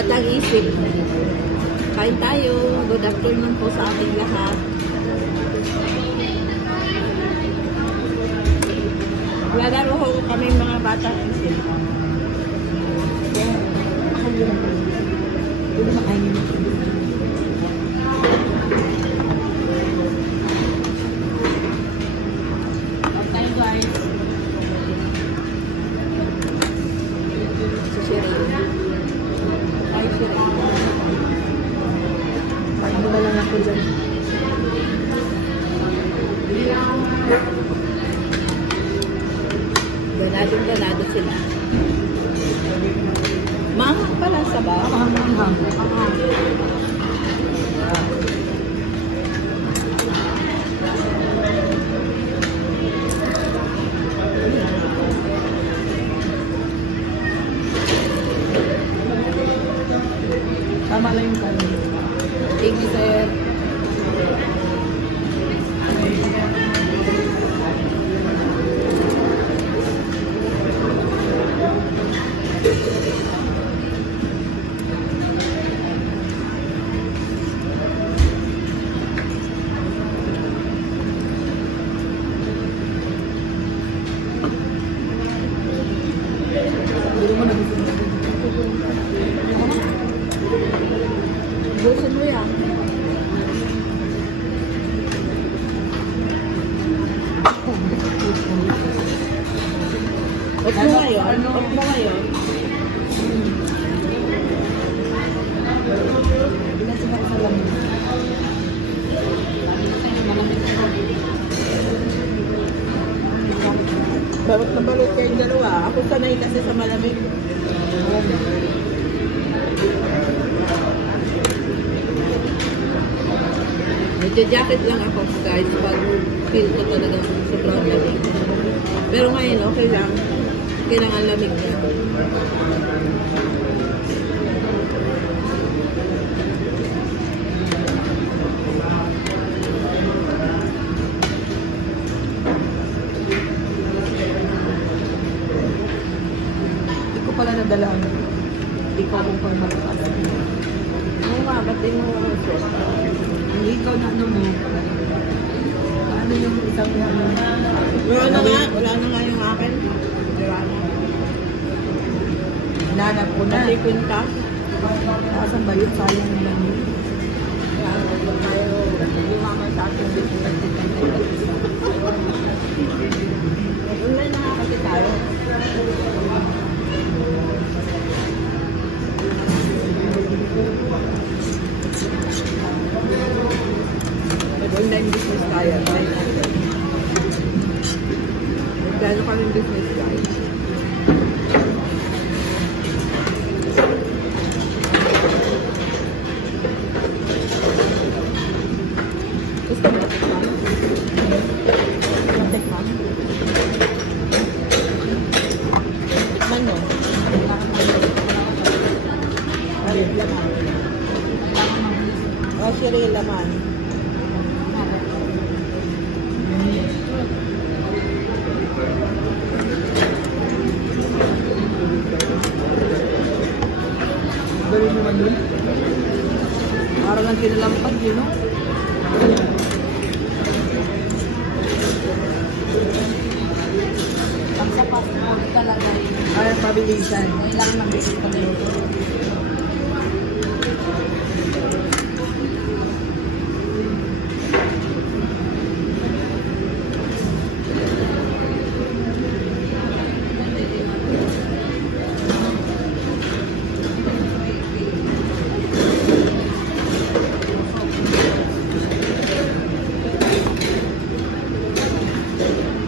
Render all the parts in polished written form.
Batang isip. Kain tayo. Good afternoon po sa ating lahat. Lalaro ko kami mga batang isip. Hindi makainin mo. Okay guys. Si Sherry. Hi Sherry. Paano ba lang ako dyan? Ganado sila. Manghang pala sa ba? Manghang. Tama lang yung kanin. Thank you, sir. Busin mo yan. Huwag mo ngayon. Huwag mo ngayon. Balot na balot kayong dalawa. Ako sanay kasi sa malamig. Nagja-jacket lang ako guys pag feel ko talaga sobrang lamig. Pero ngayon okay lang. Kailangan lamig na. Hindi ko pala nadalaan. Hindi ko akong pagmataas. Oo nga, ba't din mo ako ito? Hindi ikaw na ano mo. Ano yung isang ano? Wala na nga yung akin. Wala na. Hinanap ko na. Kasi kwinta. Asan ba yun? Sayang lang yun. Hindi mama sa akin dito. Online na nga kasi tayo. Online business tayo. Gano'n kami business guys. Gusto mo tikman? Tikman? Tikman mo? Oh, Sherry, laman. Gawin naman yun. Parang ang kinalampag yun, no? Ang sa passport talaga rin. Ay, pabilisan. Kailangan mag-isip pa rin.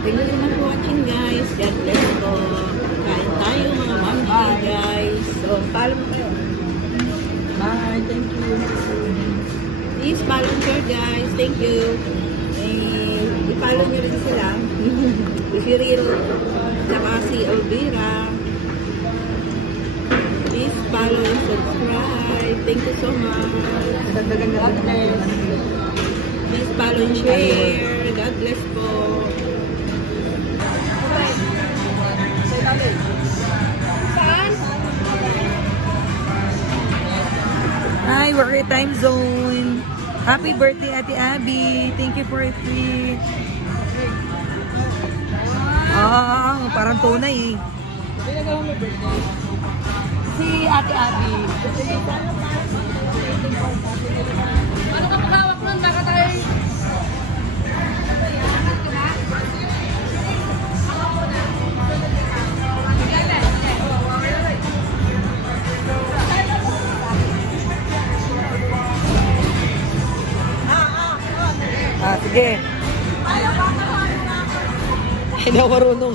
Thank you so much for watching guys. God bless po. Kain tayo mga mami guys. So, follow mo kayo. Bye. Thank you. Please follow and share guys. Thank you. I-follow nyo rin sila. Si Riro. Saka si Elvira. Please follow and subscribe. Thank you so much. God bless. Please follow and share. God bless po. Saan? Hi, we're at time zone. Happy birthday, Ate Abby. Thank you for it. Parang tunay eh. Pinagawa mo birthday? Si Ate Abby. Ano ka pagkawak nun? Baka tayo sige. Hindi ako marunong.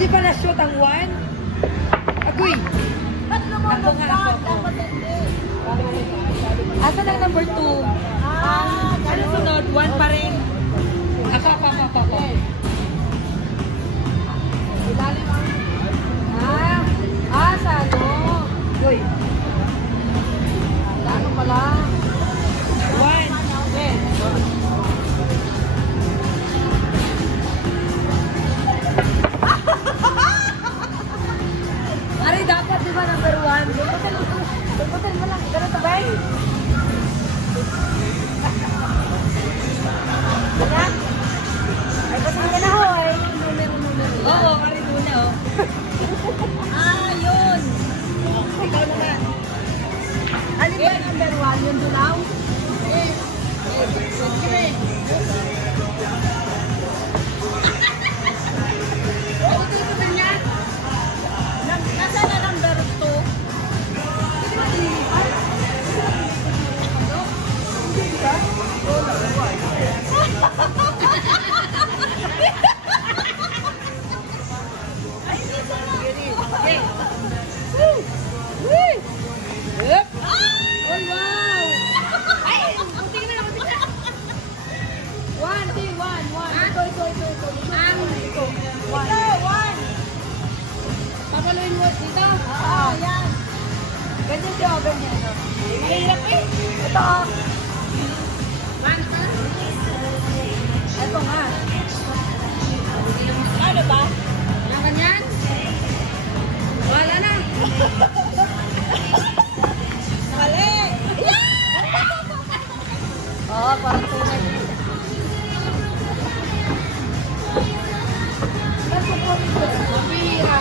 Hindi pa na-shoot ang 1? Agoy! Ako nga ako. Asa lang number 2? Ano sunod? 1 pa rin. Ako. ilalim sa ano? Agoy! Ano pala? 1. Okay. Ari, dapat di ba number 1? Tuputin mo lang. Ganun to, bay? Ayan? Ay, pati ka na ho, eh. Numero. Oo, Ari, doon na, oh. Yun. Ikaw naman. Alin ba number 1? Yung dulaw? Nasa na number 2? Papaluin mo dito? Oo, yan. Ganyan siya, ganyan. Mahirap eh. Ito oh. Ito nga. Ano ba? Yung ganyan? Wala na. Mali. Oo, parang tunay. Mapira.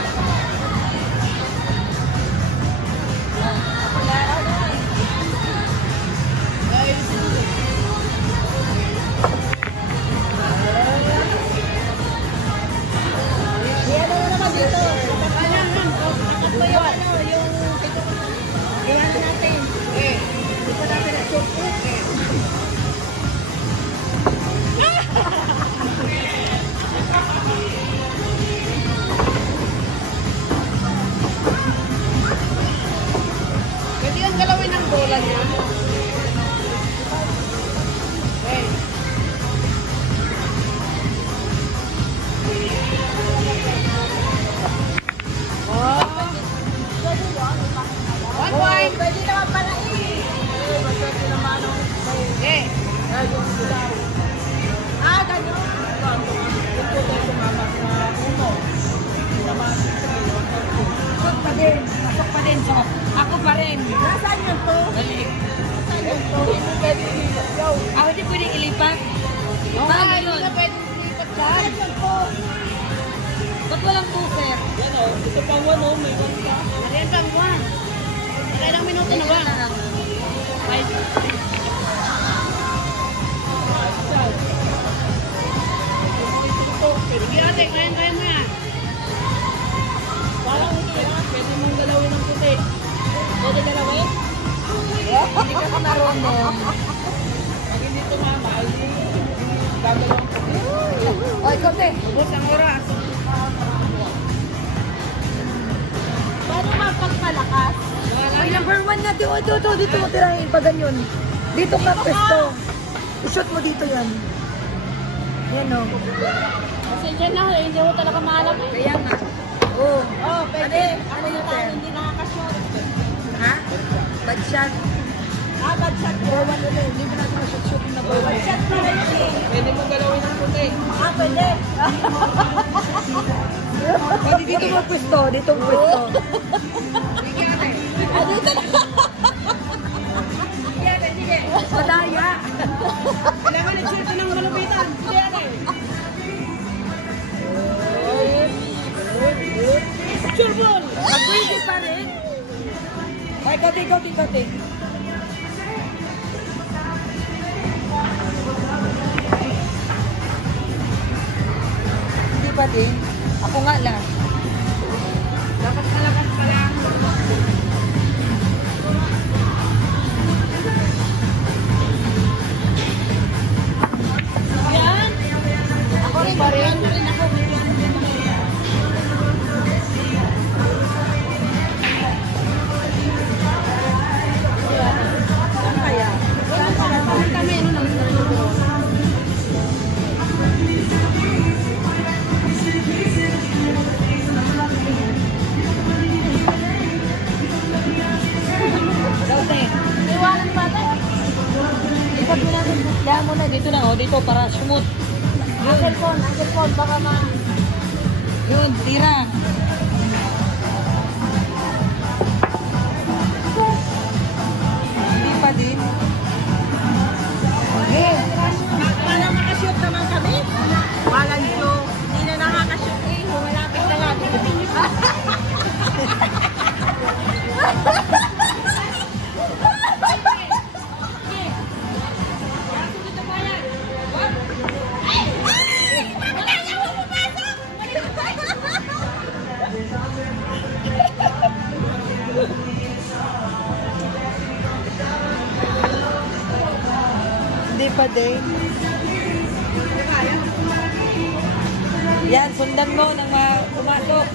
So, ako pa rin. Nasaan yun to? Balik. Nasaan yun to? Hindi pwede ilipat daw. Ako hindi pwedeng ilipat. Paano Hindi yun? na pwede ilipat dyan. Nasaan yun to? Ba't walang buffer? Yan o. Ito pang 1 o. May 1 pa. Yan pang 1. Ilang minuto na ba? 5. Sige ate, kaya mo yan. Parang hindi ha, pwede mong galawin ng puti. Pwede galawin? Hindi ka na marunong. Pag hindi tumama, ay gagalawang puti. Oy, kote. Ubus ang oras. Paano mapagpalakas? Ay, number 1 na. Dito mo tirahin pa ganyan. Dito ka, pesto. I-shoot mo dito yan. Yan o. Kasi dyan na, hindi ko talaga maalam. Kaya nga. Oo. Oh, pwede. Ano Ano yung sir? hindi nakakashoot? Ha? Bad shot. Bad shot ko. Hindi mo natin ma-shoot na ball. Bad shot ko na yun eh. Pwede mo galawin ng puti. Pwede. Pwede dito mo pwesto. Dito mo pwesto. Madaya. Kailangan nag-shoot ng malupitan. Hindi yan eh. Picture ball! Pwede pa rin. Ay, kote. Hindi pa din. Ako nga lang. Dapat malakas pa lang. Yan. Ako rin pa rin. Kaya mo na dito na, dito para smooth. Angel phone, baka Yun, tira. Hindi pa din. Okay. Paano makashoot naman kami? Walang joke. Hindi na nakakashoot eh. Humalapit na lang. Hindi pa din. Yan, sundan mo nang pumasok.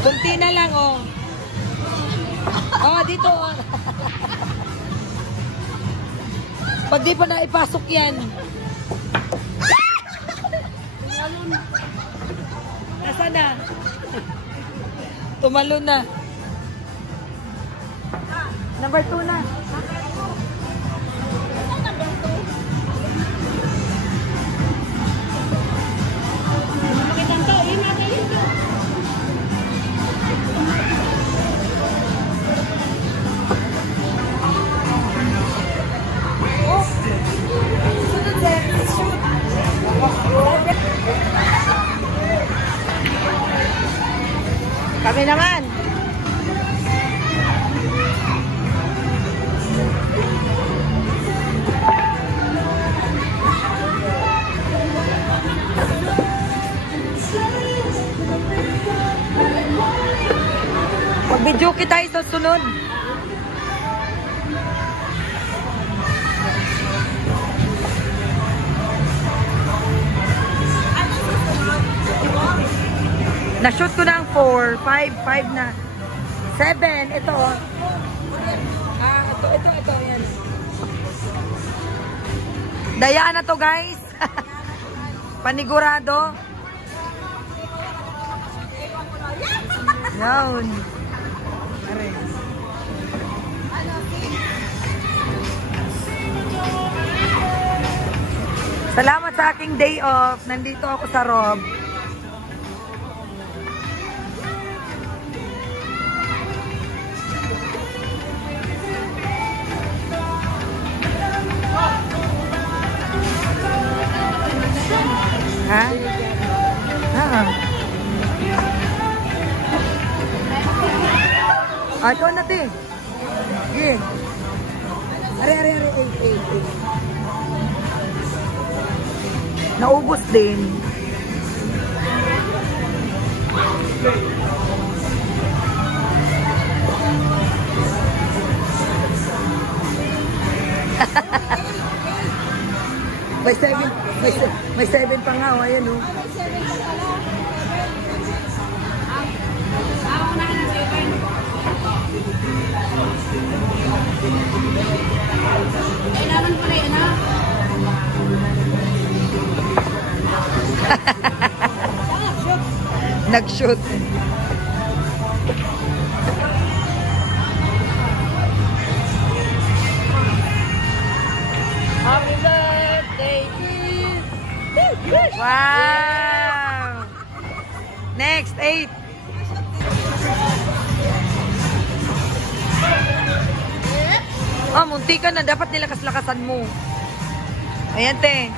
Kunti na lang, oh. Oh, dito, oh. Pag di pa na ipasok yan. Nasaan na? Tumalon na. Number 2 na. Makitang to. Yun natin yun. Kami naman. Mag-video kita sa sunod. Na-shoot ko na ang 4, 5 na. 7, ito. Ito, yan. Dayaan na to, guys. Panigurado. Yun. Are. Salamat sa aking day off. Nandito ako sa Rob. Ha? Ito na, te. Sige. Are. Naubos din. May 7 pa nga, oh. Ayan, oh. Kailangan pala yun, ha? Nag-shoot. Happy birthday to you. Wow! Next, 8. Oh, munti ka na. Dapat nilakas-lakasan mo. Ayan, te.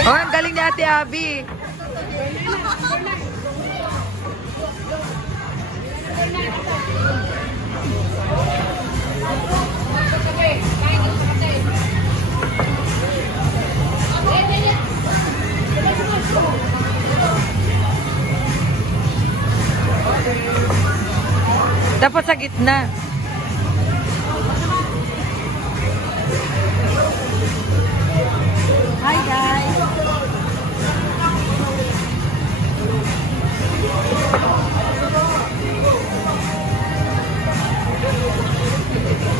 Oh, ang galing ni Ate Abby. Dapat sa gitna. Hi, guys.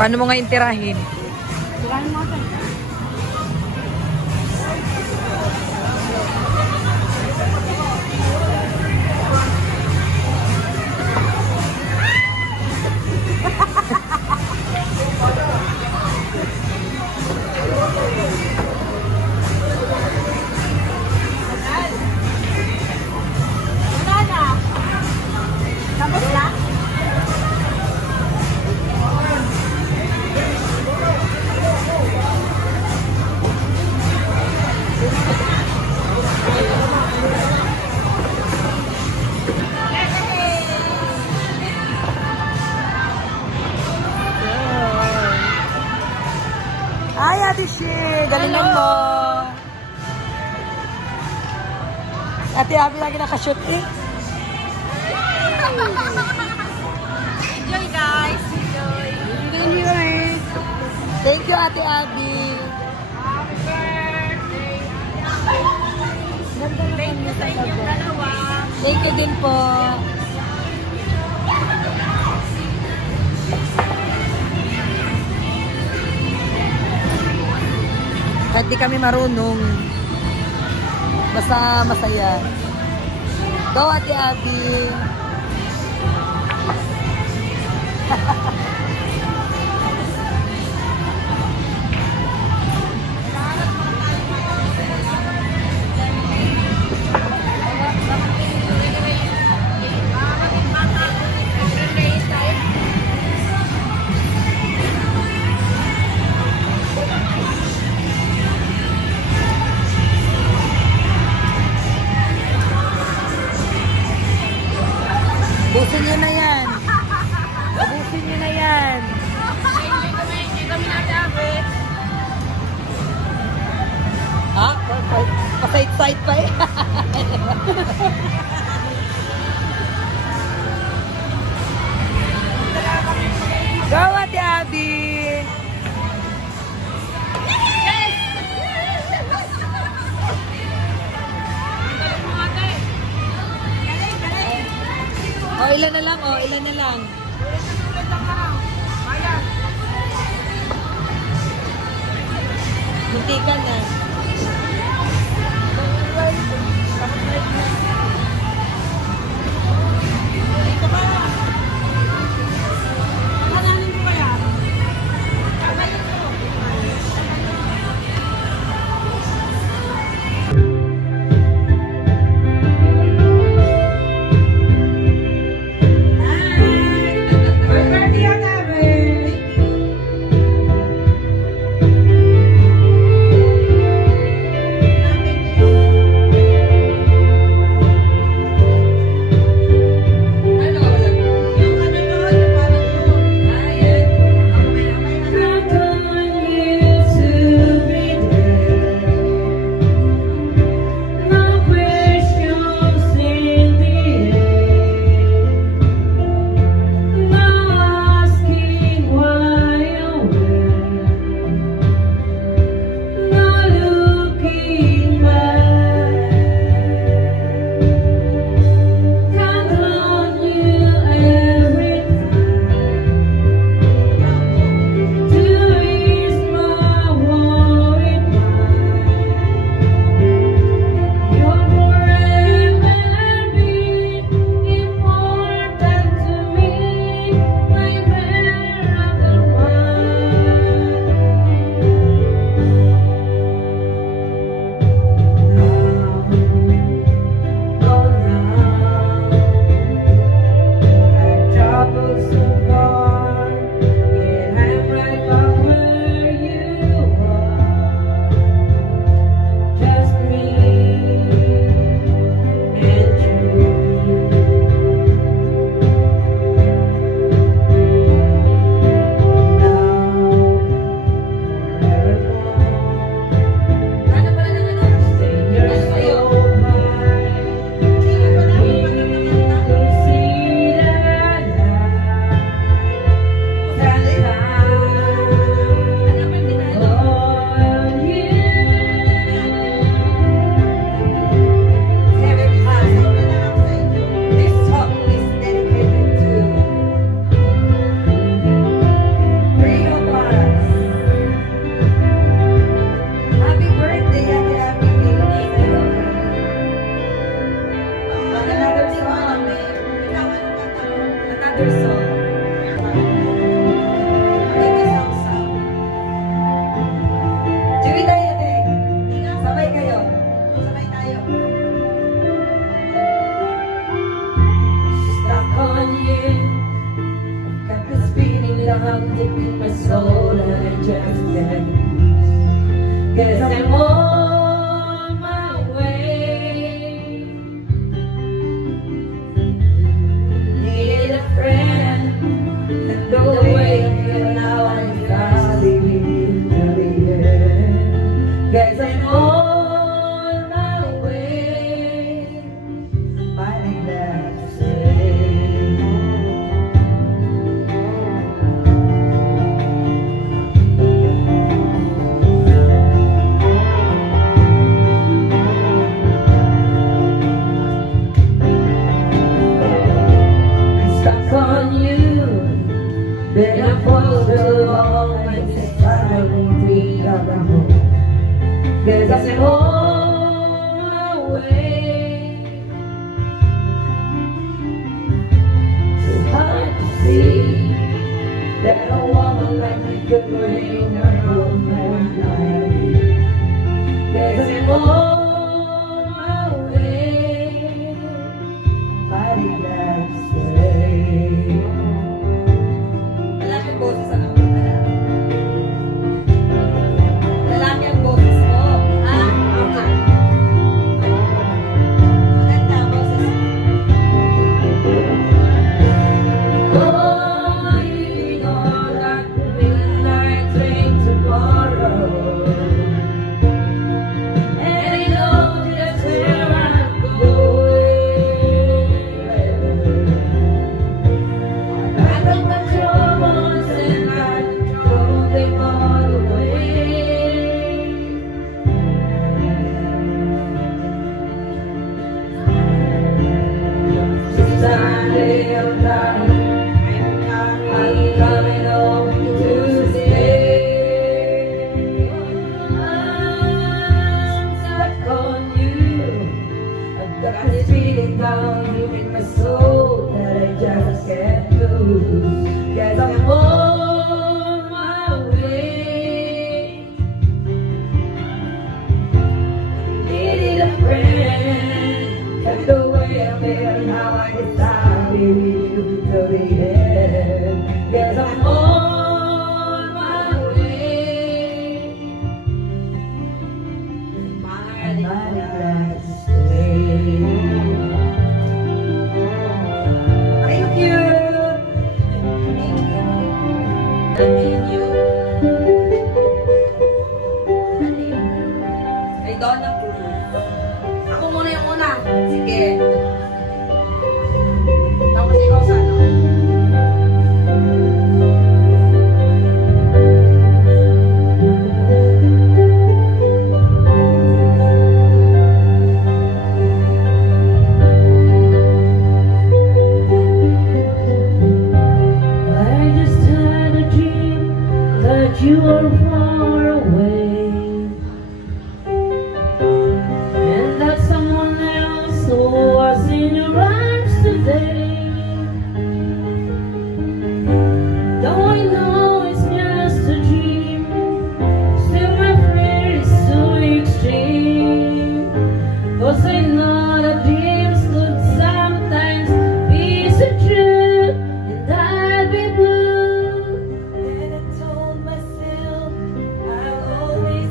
Paano mo nga intirahin? Tirahin mo ako. Hi, Ate Shi. Galingan mo. Ate Abby lagi nakashoot eh. Enjoy, guys. Enjoy. Enjoy. Thank you, Ate Abby. Happy birthday. Thank you sa inyong dalawa. Thank you din po. Kahit di kami marunong, basta masaya. Go, Ate Abby. Ubusin nyo na yan. Ubusin nyo na yan. Enjoy kami natin, Abe. Ha? Paside-side pa eh. Go, Ate Abby. O, ilan na lang, ilan na lang. Munti ka na. just can't lose. 'Cause I'm on my way. Needed a friend, and the way I feel now I'm leaving to the end. 'Cause I'm on my way. Finding that same. Stuck on you, been a fool so long, I just finally think I'm home. 'Cause I'm on my way. So hard to see that a woman like me could bring her home and life. 'Cause I'm on my way. Fighting that stay. Lalaki ang boses, ano? Lalaki ang boses mo. Ah, okay. Maganda ang boses mo. Oh, leaving on that midnight train tomorrow. And you know just where I'm going. I got my troubles and I throw them all away. Since I lay down, I'm coming home to stay. I'm stuck on you. I've got this feeling down deep in my soul that I just can't lose. 'Cause I'm on my way. Needed a friend, and the way I feel now I decided you to the end. 'Cause I'm on my way. My last day. Thank you. Thank you. Kay Donna Cruz. Ako muna yung una. Sige. Tapos ikaw sa ano? I just had a dream that you were far away, and that someone else was in your arms today. Though I know it's just a dream, still my fear is so extreme. 'Cause I know that dreams could sometimes be so true, and I'd be blue. And I told myself I'll always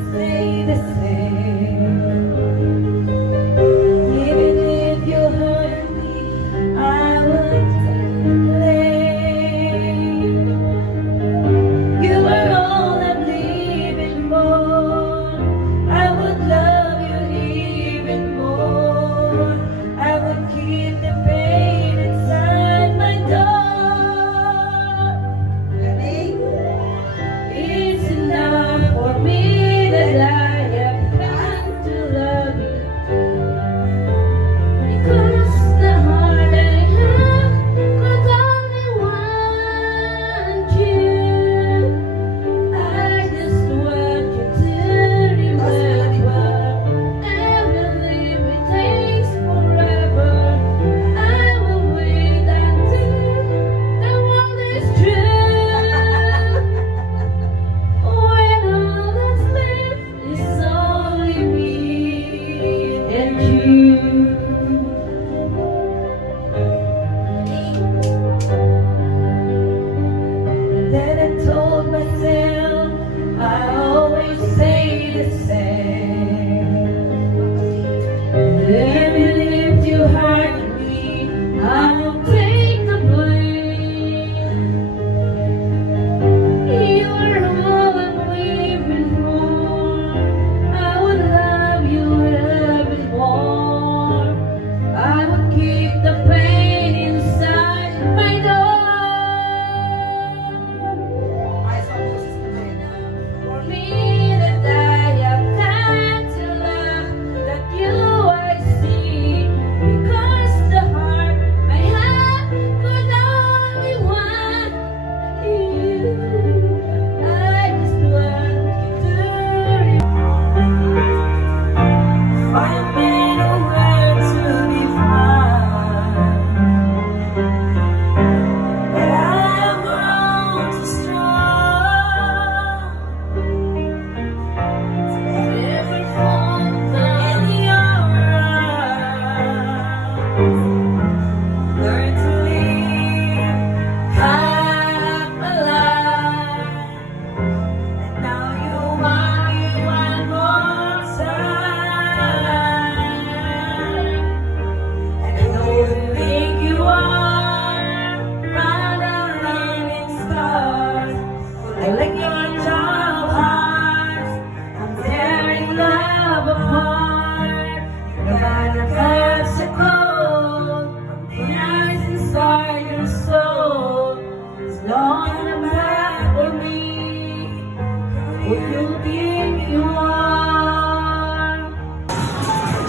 you think you are?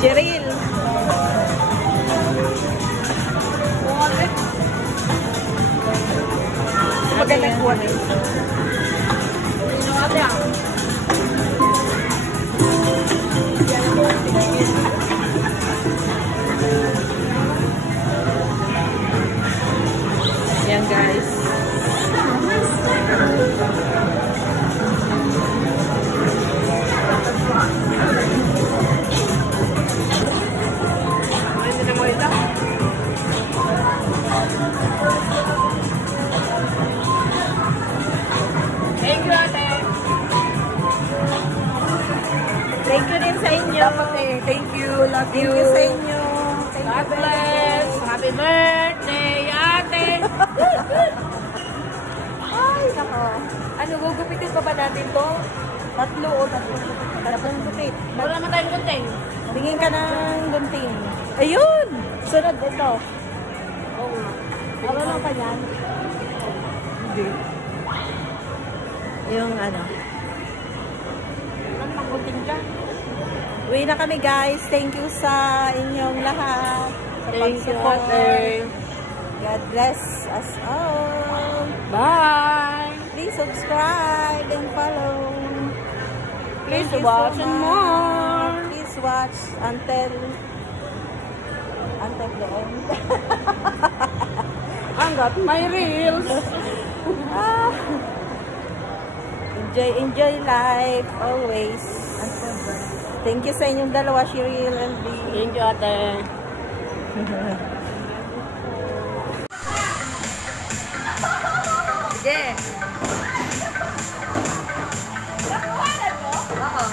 Cheryl. Magandang buwan eh. Yan guys. Thank you, ate. Thank you din sa inyo. Thank you, love Thank you sa inyo. God bless. Happy birthday, ate. Ay, nako. Ano, gugupitin pa ba natin to? Tatlo o tatlo? Tatlong gupit. Wala naman tayong gunting. Tingin ka ng gunting. Ayun! Sunod ito. Oo nga. Ano lang pa yan? Hindi. Yung ano. Ang paggunting dyan. Uwi na kami guys. Thank you sa inyong lahat. Sa Thank you, pag-support. ate. God bless us all. Bye. Please subscribe and follow. Please Thank you watch so and much. more. Please watch until the end. Hanggat may reels. Ah. Enjoy life always. Thank you sa inyong dalawa, Cheryl and Lee. Thank you, ate. Sige. Oo.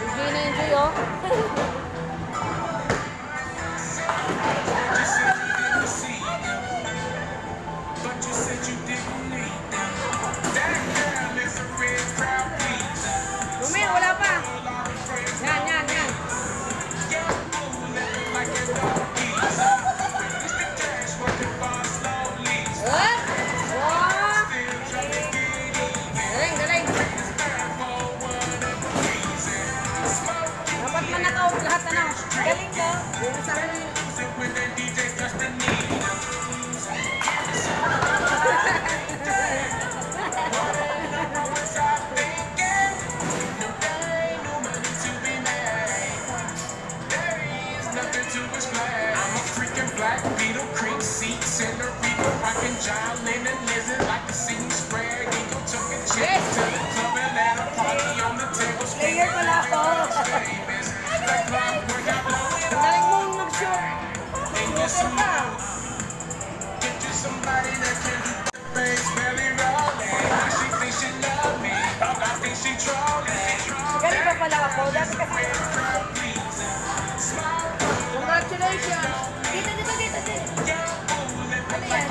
Enjoy na enjoy, oh. Lumil, wala pa. Yan, yan, yan. Galing, galing. Dapat manakaw lahat ano. Galing ka. I'm a freaking black beetle, cream seats in the Reaper, rocking John Lennon, lizard like the scene spread. Eagle took a chick to the club and let a party on the table. Player pala ako. Galing mong mag-shoot. And get some more. Get you somebody that can do the face belly rolling. Now she thinks she love me, I think she trolling. Galing pa pala ako. Dati kasi. Congratulations. Dito, dito, dito, dito. Ano yan?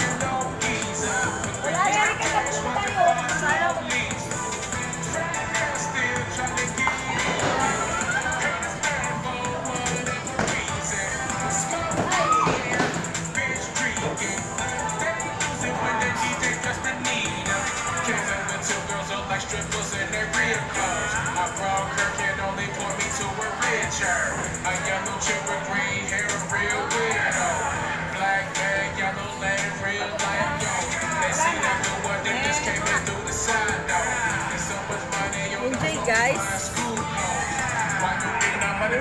Wala yan. Kasi tayo. Sana. Strippers in their real clothes. My brown Kirk can only point me to a richer. A yellow chick with green hair, a real weirdo. Black bag, yellow leg, real life, yo. They see that new one that just came in through the side, though. There's so much money on the Enjoy, guys. school. Why you being on money?